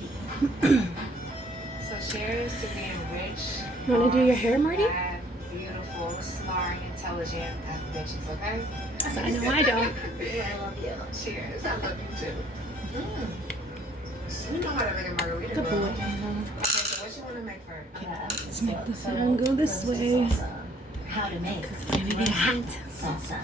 So cheers to being rich. You want to do your hair, Marty? Bad, beautiful, smart, intelligent. That's bitches, okay? So I know I don't. I love you. Cheers. I love you too. You know how to make a margarita. Good boy. Okay, so what you want to make first? Let's make the fan go this way. How to make It's gonna be hot. salsa.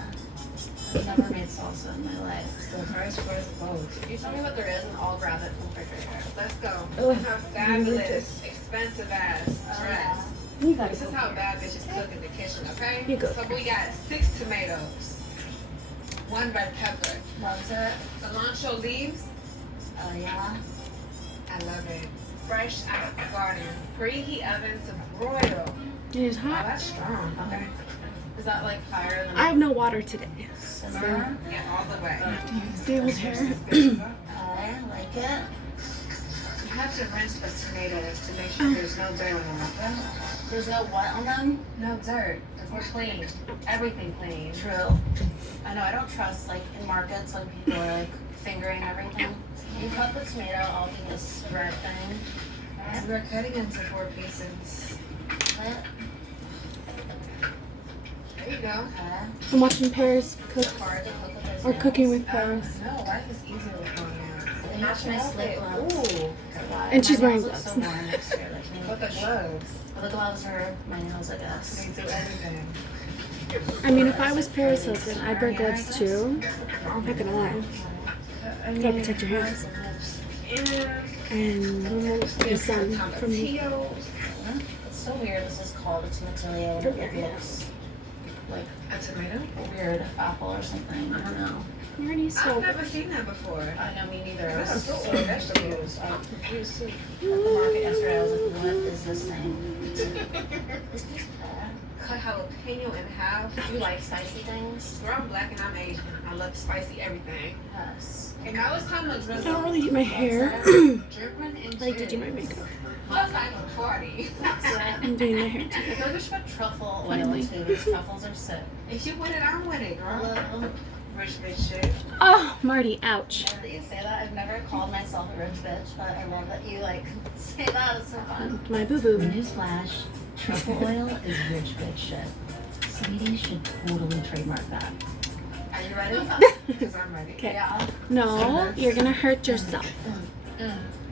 I've never made salsa in my life. So first both. You tell me what there is and I'll grab it from the refrigerator. Let's go. Oh, Her fabulous, expensive ass dress. You got This is how bad bitches cook in the kitchen, okay? You go. So we got 6 tomatoes, 1 red pepper, Loves it. cilantro leaves. Oh yeah. I love it. Fresh out of the garden. Preheat oven to broil. It is Oh, hot. that's strong. Okay. Is that like higher than I have no water today. simmer? Yeah, all the way. I have to use David's hair. Okay, like it. You have to rinse the tomatoes to make sure there's no dirt on them, okay? There's no what on them? No dirt. We're clean. Everything clean. True. I know, I don't trust like in markets when people are like fingering everything. You cut the tomato, I'll do this red thing. And we're cutting into 4 pieces. Cut. There you go. Okay. I'm watching Paris cook It's hard to cook with those or hands. cooking with Paris. No, life is easier with one hand. They match my slip gloves. Ooh. And she's My wearing nails look so gloves. warm next year, like, With the gloves. Well, the gloves are my nails, I guess. They do everything. I mean, if I was Paris Hilton, I'd wear gloves too. I'm not gonna lie. You gotta protect your hands and the sun from the. It's so weird. This is called a tomatillo, and it looks like A tomato? a weird apple or something. I don't know. Marty, I've so never seen that before. I know, me neither. I That's was so so vegetables. confused. I'm Confused too. at the market yesterday. I was like, what is this thing? Cut jalapeno in half. You like spicy things? Girl, I'm black and I'm Asian. I love spicy everything. Yes. And now it's time to I drizzle. don't really do my hair. Dripping and I like to do my makeup. Looks like a party. I'm doing my hair I too. feel like we should put truffle oil Finally. too. These truffles are sick. If you with it, I'm with it, girl. Hello. Rich bitch shit. Oh, Marty, ouch. Now that you say that, I've never called myself a rich bitch, but I love that you like say that. It's so fun. My boo boo. Newsflash, truffle oil is rich bitch shit. Sweetie should totally trademark that. Are you ready? Because I'm ready. Okay. Yeah. No, you're gonna hurt yourself.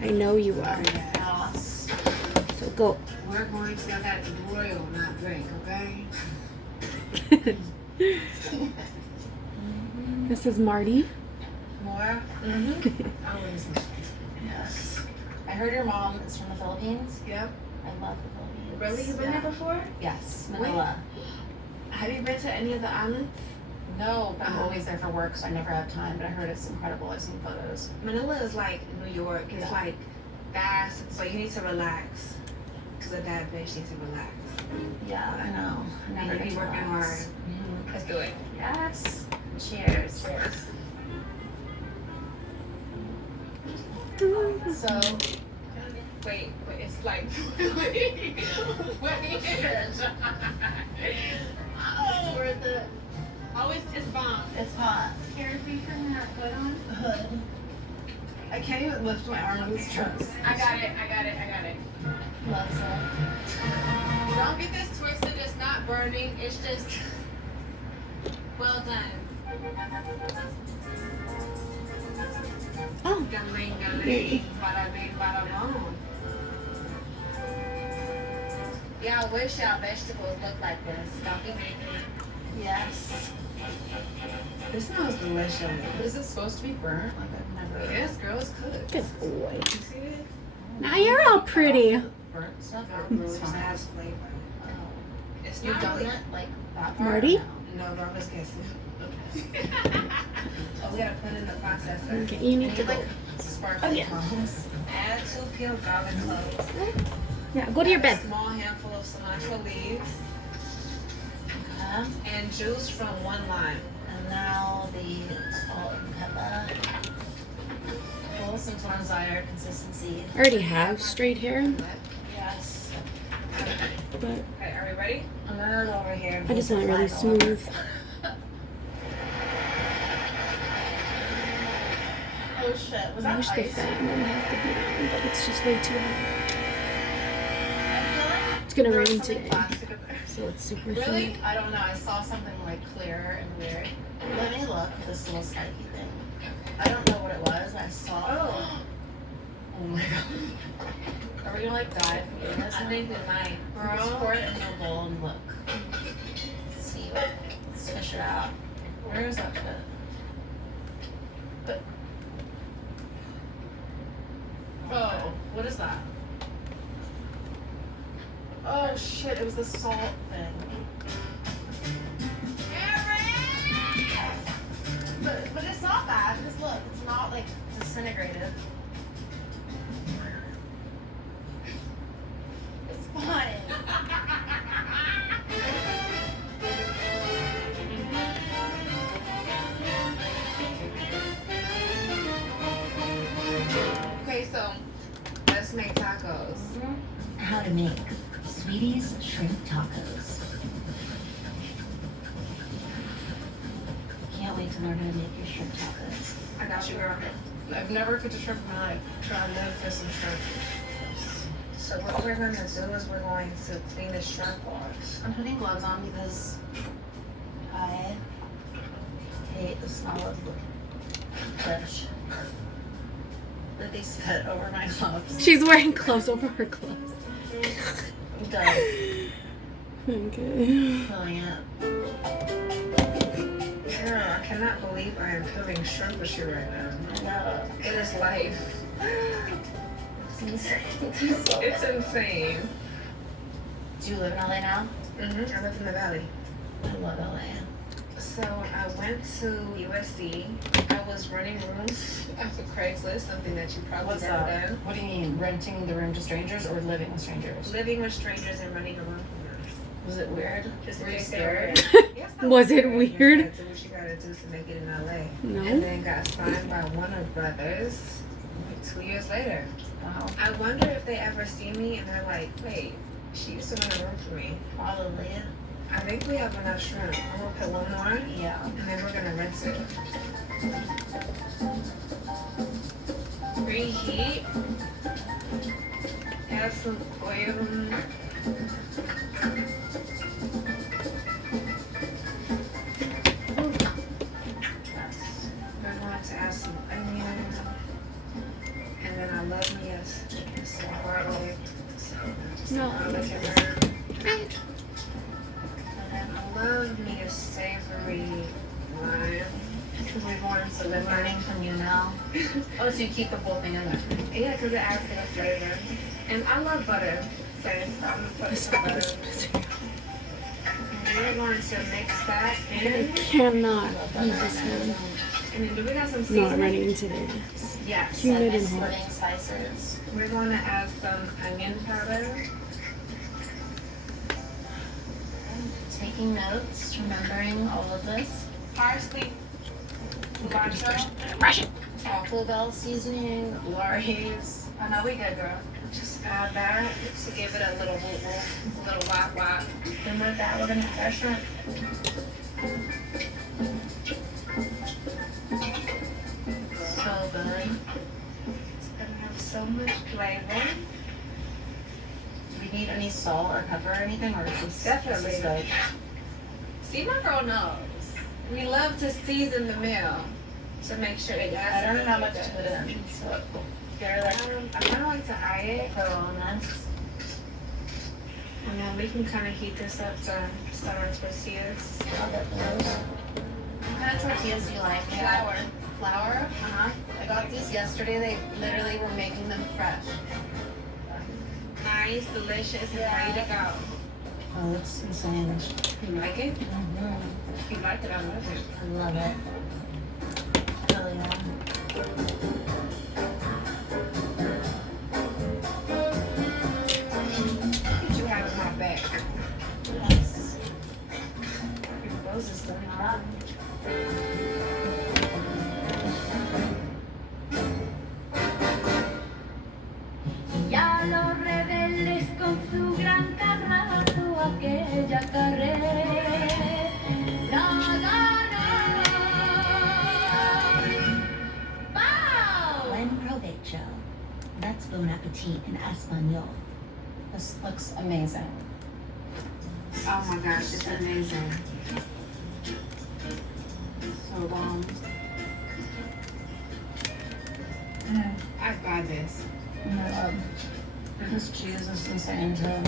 I know you are. Yes. So go. We're going to have to broil, not drink, okay? This is Marty. More? Always. Yes. I heard your mom is from the Philippines. Yep. I love the Philippines. Really? You been there before? Yes, Manila. Have you been to any of the islands? No, but I'm always there for work, so I never have time. But I heard it's incredible. I've seen photos. Manila is like New York. It's Yeah. like fast, so you need to relax. Because a bad bitch needs to relax. Yeah, I know. I And never you get be to working relax. hard. Let's do it. Yes. Cheers. So, Wait, it's like, wait. it's worth it. Oh, it's bomb. It's hot. Carrie, can you turn that hood on? Hood. I can't even lift my arm on this truck. I got it. Loves it. Don't get this twisted. It's not burning. It's just well done. Oh, Galing, Yay. bada bing, bada boom. Yeah, I wish y'all vegetables looked like this. Don't be making. Yes. This smells delicious. Is it supposed to be burnt? Like I've never. Yes, girl, it's cooked. good boy. You see this? Now you're all pretty. Burnt stuff. No, Or bro, it's it fine. has flavor. Oh. It's You've not done really. it like that part? Marty? No, bro, I'm just guessing. Oh, we gotta put in the processor. Okay, you need to Like go. sparkling Oh, yeah. cloves. Add 2 peeled garlic cloves. Yeah, go to your A bed. small handful of cilantro leaves. And juice from 1 lime. And now the salt and pepper. Full some desired consistency. I already have straight hair, Yes. but Okay, are we ready? I'm gonna go over here. I just want it really smooth. Oh shit, was I that wish the ice? fan didn't have to be on, but it's It's just way too hot. I feel like It's gonna there was rain something today, plastic in there. so it's super Really? humid. I don't know. I saw something like clear and weird. Let me look at this little spiky thing. I don't know what it was. I saw. Oh. Oh my god. Are we gonna like die from eating this? I think we might. Just pour it into a bowl and look. See what? Let's fish it out. Where is that bit? But. Oh, what is that? Oh shit! It was the salt thing. But it's not bad. Just look. It's not like disintegrated. It's fine. Okay, so let's make tacos. How to make Sweetie's shrimp tacos. Can't wait to learn how to make your shrimp tacos. I got you, girl. I've never cooked a shrimp in my life. Try to live for some shrimp. So what we're gonna do is we're going to clean the shrimp off. I'm putting gloves on because I hate the smell of fish. That they spit over my gloves. She's wearing gloves over her gloves. I'm done Okay. filling it. Girl, I cannot believe I am peeling shrimp with you right now. I know. It is life. It's insane. It's insane. Do you live in LA now? I live in the valley. I love LA. So I went to USC. I was running rooms off of Craigslist, something that you probably What's never that? done. What do you mean? Renting the room to strangers or living with strangers? Living with strangers and running a room for them. Was it weird? Just Were you in case scared? they were- Yes, I Was it scared. You weird? gotta do what you gotta do to make it in LA. No. And then got signed by Warner Brothers like 2 years later. Wow. I wonder if they ever see me and they're like, wait, she used to run a room for me. Probably. I think we have enough shrimp. I'm gonna put one more Yeah. and then we're gonna rinse it. Reheat. Add some oil. We're going to add some onion. And then I love me some garlic. No. And then I love me a savory lime. We're going to live learning from you now. Oh, so you keep the whole thing in there? Yeah, because it adds to the flavor. And I love butter. So I'm gonna put some butter. And we're going to mix that I in. cannot eat this one. And then do we have some Not seasoning? ready today. Yes. Humid and splitting hot. spices. We're going to add some onion powder. Taking notes, remembering all of this. Parsley. Okay, just cilantro, brush it. Taco Bell seasoning, Laurie's. I know we good, girl. Just add that to give it a little whoop whoop, a little wop wop. And with that, we're gonna add our shrimp. So good. It's gonna have so much flavor. Do we need any salt or pepper or anything, or is this Definitely. this is good? See, my girl knows. We love to season the meal to make sure it I has. don't know how much to put in, so you're like I kind of like to eye it, put on this. and then we can kind of heat this up to start our tortillas. I'll get those. What kind of tortillas do you like? Flour. Flour? Uh-huh. I got these yesterday. They literally were making them fresh. Nice, delicious, and Yeah. ready to go. Oh, it's insane. You like it? Mm-hmm. If you like it, I love it. I love it. Really yum. What you have in my bag? Yes. Your rose is done. Ya los rebeldes con su gran carrazo aquella carrera ganó. That's bon appetit in Espanol. This looks amazing. Oh my gosh, it's amazing. So bomb. I buy this. Oh my god. This cheese is insane too.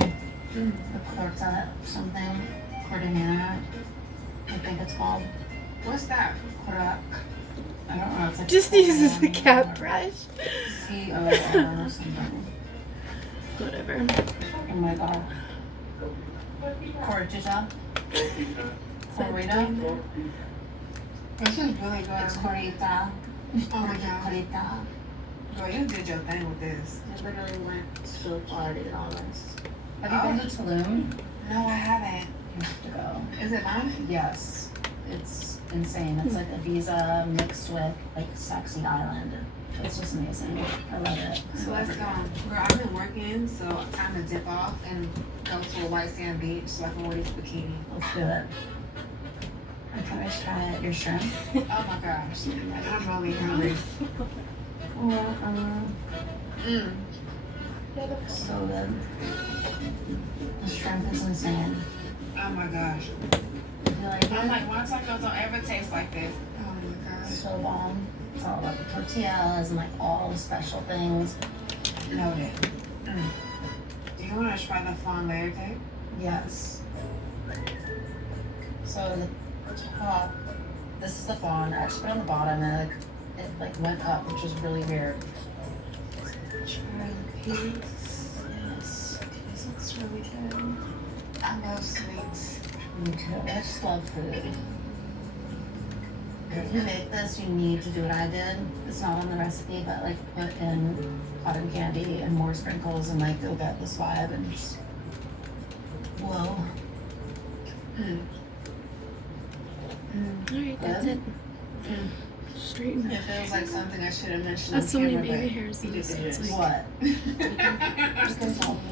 The quartet something. Cordonera. I think it's called. What's that? Quartet. I don't know. It's like Just uses the cat brush. COR or something. Whatever. Oh my god. Cortija. Corrida. This is really good. It's corrida. Oh my god. Corrida. Girl, you did your thing with this. I literally went so far to get all this. Have you been to Tulum? No, I haven't. You have to go. Is it fun? Yes. It's insane. It's like a visa mixed with like sexy island. It's just amazing. I love it. So let's go. Girl, I've been working, so time to dip off and go to a white sand beach so I can wear this bikini. Let's do it. I thought I'd try your shrimp. Oh my gosh. I'm really hungry. So good. The shrimp is insane. Oh my gosh. You like it? I'm like, my tacos don't ever taste like this. Oh my gosh. So bomb. It's all about the tortillas and like all the special things. Noted. Do you want to try the flan layer cake? Yes. So the top, this is the flan. I actually put it on the bottom and it went up, which was really weird. Try the piece. Yes. This looks really good. I love sweets. Me too. I just love food. If you make this, you need to do what I did. It's not on the recipe, but like put in cotton candy and more sprinkles and like you'll get this vibe and just whoa. Alright, that's it. Straighten. It feels like something I should have mentioned. That's so many on camera, baby but hairs in you this. did It's it. like, What?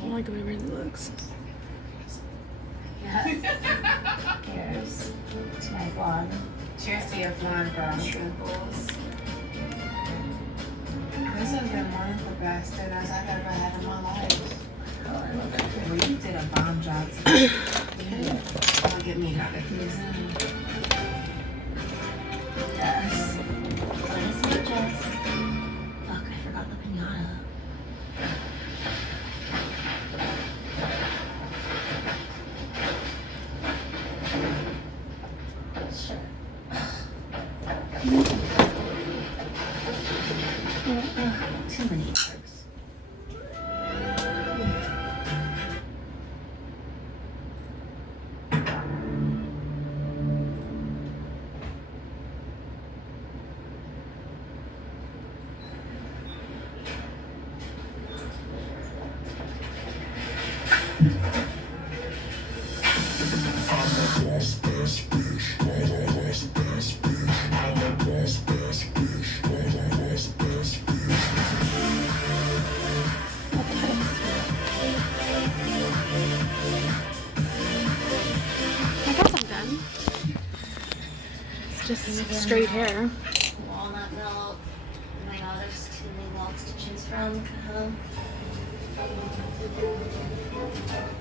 I like the way it looks. Here's to my vlog. Cheers to your flan, girl. Shrimples. This has been one of the best dinners I've ever had in my life. Oh, I love it. Well, you did a bomb job today. Don't get me another piece. Yes. Buenas noches. Fuck, I forgot the pinata. Sure. Too many eggs. I guess I'm done. It's just straight hair. Walnut milk. Oh my god, there's too many milks to choose from.